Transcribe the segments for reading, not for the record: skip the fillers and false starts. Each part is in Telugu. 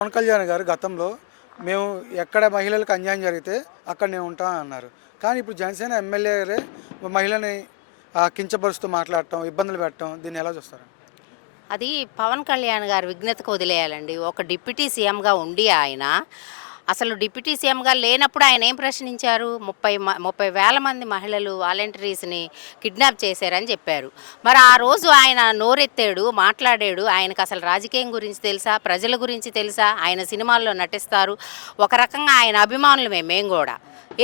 పవన్ కళ్యాణ్ గారు గతంలో మేము ఎక్కడ మహిళలకు అన్యాయం జరిగితే అక్కడ నేను ఉంటాను అన్నారు. కానీ ఇప్పుడు జనసేన ఎమ్మెల్యేలే మహిళని కించపరుస్తూ మాట్లాడటం, ఇబ్బందులు పెట్టడం, దీన్ని ఎలా చూస్తారు? అది పవన్ కళ్యాణ్ గారు విజ్ఞతకు వదిలేయాలండి. ఒక డిప్యూటీ సీఎంగా ఉండి ఆయన, అసలు డిప్యూటీ సీఎంగా లేనప్పుడు ఆయన ఏం ప్రశ్నించారు? 30,000 మంది మహిళలు వాలంటీర్స్‌ని కిడ్నాప్ చేశారని చెప్పారు. మరి ఆ రోజు ఆయన నోరెత్తాడు, మాట్లాడాడు. ఆయనకు అసలు రాజకీయం గురించి తెలుసా? ప్రజల గురించి తెలుసా? ఆయన సినిమాల్లో నటిస్తారు. ఒక రకంగా ఆయన అభిమానులమే మేము గూడా.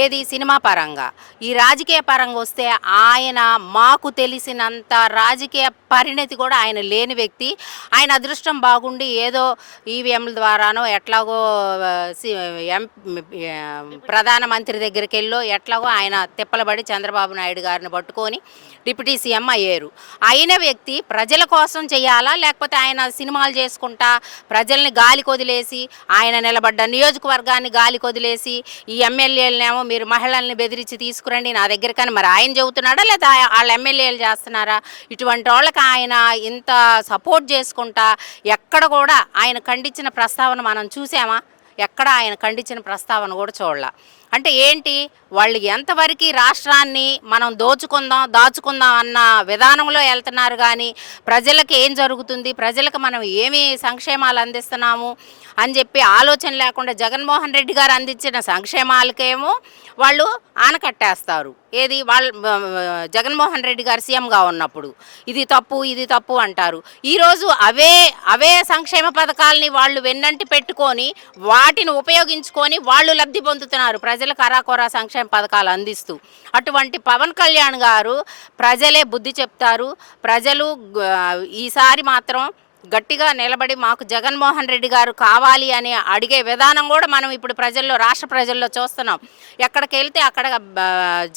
ఏది సినిమా పరంగా. ఈ రాజకీయ పరంగా వస్తే ఆయన మాకు తెలిసినంత రాజకీయ పరిణతి కూడా ఆయన లేని వ్యక్తి. ఆయన అదృష్టం బాగుండి ఏదో ఈవీఎంల ద్వారానో ఎట్లాగో సి ఎం ప్రధానమంత్రి దగ్గరికెళ్ళో ఎట్లాగో ఆయన తిప్పలబడి చంద్రబాబు నాయుడు గారిని పట్టుకొని డిప్యూటీ సీఎం అయ్యారు. అయిన వ్యక్తి ప్రజల కోసం చేయాలా? లేకపోతే ఆయన సినిమాలు చేసుకుంటా ప్రజల్ని గాలికి వదిలేసి, ఆయన నిలబడ్డ నియోజకవర్గాన్ని గాలికి వదిలేసి, ఈ ఎమ్మెల్యేలనేమో మీరు మహిళల్ని బెదిరించి తీసుకురండి నా దగ్గరకని మరి ఆయన చెబుతున్నాడా? లేదా వాళ్ళ ఎమ్మెల్యేలు చేస్తున్నారా? ఇటువంటి వాళ్ళకి ఆయన ఇంత సపోర్ట్ చేసుకుంటా ఎక్కడ కూడా ఆయన ఖండించిన ప్రస్తావన మనం చూసామా? ఎక్కడ ఆయన ఖండించిన ప్రస్తావన కూడా చూడాల. అంటే ఏంటి, వాళ్ళు ఎంతవరకు రాష్ట్రాన్ని మనం దాచుకుందాం అన్న విధానంలో వెళ్తున్నారు. కానీ ప్రజలకు ఏం జరుగుతుంది, ప్రజలకు మనం ఏమి సంక్షేమాలు అందిస్తున్నాము అని చెప్పి ఆలోచన లేకుండా జగన్మోహన్ రెడ్డి గారు అందించిన సంక్షేమాలకేమో వాళ్ళు ఆనకట్టేస్తారు. ఏది వాళ్ళు జగన్మోహన్ రెడ్డి గారు సీఎంగా ఉన్నప్పుడు ఇది తప్పు అంటారు. ఈరోజు అవే సంక్షేమ పథకాలని వాళ్ళు వెన్నంటి పెట్టుకొని వాటిని ఉపయోగించుకొని వాళ్ళు లబ్ధి పొందుతున్నారు, ప్రజలకు అరాకొరా సంక్షేమ పథకాలు అందిస్తూ. అటువంటి పవన్ కళ్యాణ్ గారు ప్రజలే బుద్ధి చెప్తారు. ప్రజలు ఈసారి మాత్రం గట్టిగా నిలబడి మాకు జగన్మోహన్ రెడ్డి గారు కావాలి అని అడిగే విధానం కూడా మనం ఇప్పుడు రాష్ట్ర ప్రజల్లో చూస్తున్నాం. ఎక్కడికి వెళ్తే అక్కడ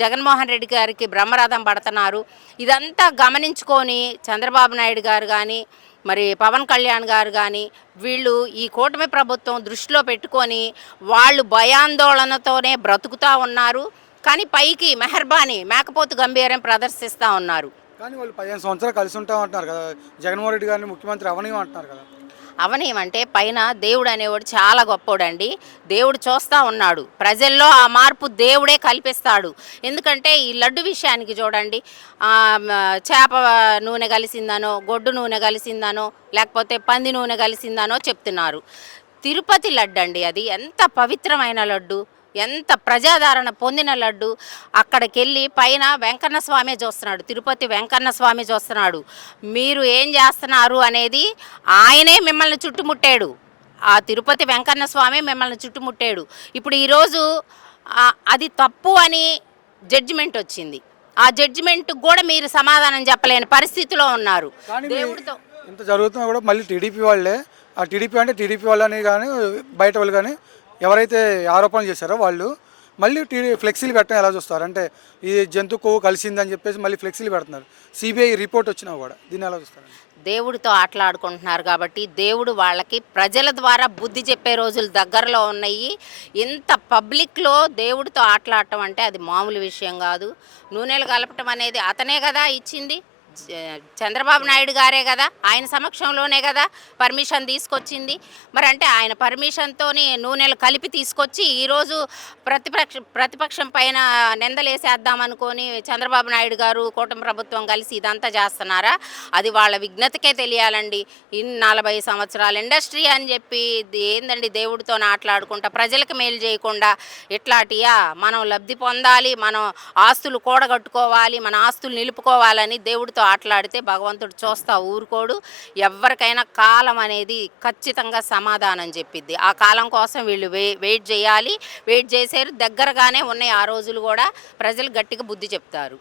జగన్మోహన్ రెడ్డి గారికి బ్రహ్మరథం పడుతున్నారు. ఇదంతా గమనించుకొని చంద్రబాబు నాయుడు గారు కానీ మరి పవన్ కళ్యాణ్ గారు కానీ వీళ్ళు ఈ కూటమి ప్రభుత్వం దృష్టిలో పెట్టుకొని వాళ్ళు భయాందోళనతోనే బ్రతుకుతూ ఉన్నారు. కానీ పైకి మెహర్బానీ మేకపోతు గంభీరం ప్రదర్శిస్తూ ఉన్నారు. కానీ వాళ్ళు 15 సంవత్సరాలు కలిసి ఉంటాం అంటున్నారు కదా, జగన్మోహన్ రెడ్డి గారిని ముఖ్యమంత్రి అవనీయమంటున్నారు కదా. అవనేమంటే పైన దేవుడు అనేవాడు చాలా గొప్పోడండి. దేవుడు చూస్తూ ఉన్నాడు. ప్రజల్లో ఆ మార్పు దేవుడే కల్పిస్తాడు. ఎందుకంటే ఈ లడ్డు విషయానికి చూడండి, చేప నూనె కలిసిందనో, గొడ్డు నూనె కలిసిందనో, లేకపోతే పంది నూనె కలిసిందనో చెప్తున్నారు. తిరుపతి లడ్డు అండి, అది ఎంత పవిత్రమైన లడ్డు, ఎంత ప్రజాదరణ పొందిన లడ్డు. అక్కడికి వెళ్ళి పైన వెంకన్న స్వామి చూస్తున్నాడు, తిరుపతి వెంకన్న స్వామి చూస్తున్నాడు. మీరు ఏం చేస్తున్నారు అనేది ఆయనే మిమ్మల్ని చుట్టుముట్టాడు. ఆ తిరుపతి వెంకన్న స్వామి మిమ్మల్ని చుట్టుముట్టాడు. ఇప్పుడు ఈరోజు అది తప్పు అని జడ్జిమెంట్ వచ్చింది. ఆ జడ్జిమెంట్ కూడా మీరు సమాధానం చెప్పలేని పరిస్థితిలో ఉన్నారు. దేవుడితో ఇంత జరుగుతున్నా కూడా మళ్ళీ టీడీపీ వాళ్ళే, ఆ టీడీపీ అంటే టీడీపీ వాళ్ళని కానీ బయట వాళ్ళు కానీ ఎవరైతే ఆరోపణలు చేశారో వాళ్ళు మళ్ళీ ఫ్లెక్సీలు పెట్టడం ఎలా చూస్తారు? అంటే ఈ జంతు కొవ్వు కలిసిందని చెప్పేసి మళ్ళీ ఫ్లెక్సీలు పెడుతున్నారు. సిబిఐ రిపోర్ట్ వచ్చినా కూడా దీన్ని ఎలా చూస్తారు? దేవుడితో ఆటలాడుకుంటున్నారు కాబట్టి దేవుడు వాళ్ళకి ప్రజల ద్వారా బుద్ధి చెప్పే రోజులు దగ్గరలో ఉన్నాయి. ఇంత పబ్లిక్లో దేవుడితో ఆటలాడటం అంటే అది మామూలు విషయం కాదు. నూనెలు కలపటం అనేది అతనే కదా ఇచ్చింది, చంద్రబాబు నాయుడు గారే కదా, ఆయన సమక్షంలోనే కదా పర్మిషన్ తీసుకొచ్చింది. మరి అంటే ఆయన పర్మిషన్తోని నూనెలు కలిపి తీసుకొచ్చి ఈరోజు ప్రతిపక్షం పైన నిందలేసేద్దామనుకొని చంద్రబాబు నాయుడు గారు కూటమి ప్రభుత్వం కలిసి ఇదంతా చేస్తున్నారా? అది వాళ్ళ విజ్ఞతకే తెలియాలండి. 40 సంవత్సరాల ఇండస్ట్రీ అని చెప్పి ఏందండి దేవుడితో ఆటలాడుకుంటా ప్రజలకు మేలు చేయకుండా ఇట్లాంటియా? మనం లబ్ధి పొందాలి, మనం ఆస్తులు కూడగట్టుకోవాలి, మన ఆస్తులు నిలుపుకోవాలని దేవుడితో ఆటలాడితే భగవంతుడు చూస్తా ఊరుకోడు. ఎవరికైనా కాలం అనేది ఖచ్చితంగా సమాధానం చెప్పిద్ది. ఆ కాలం కోసం వీళ్ళు వెయిట్ చేయాలి. వెయిట్ చేశారు, దగ్గరగానే ఉన్నాయి ఆ రోజులు కూడా. ప్రజలు గట్టిగా బుద్ధి చెప్తారు.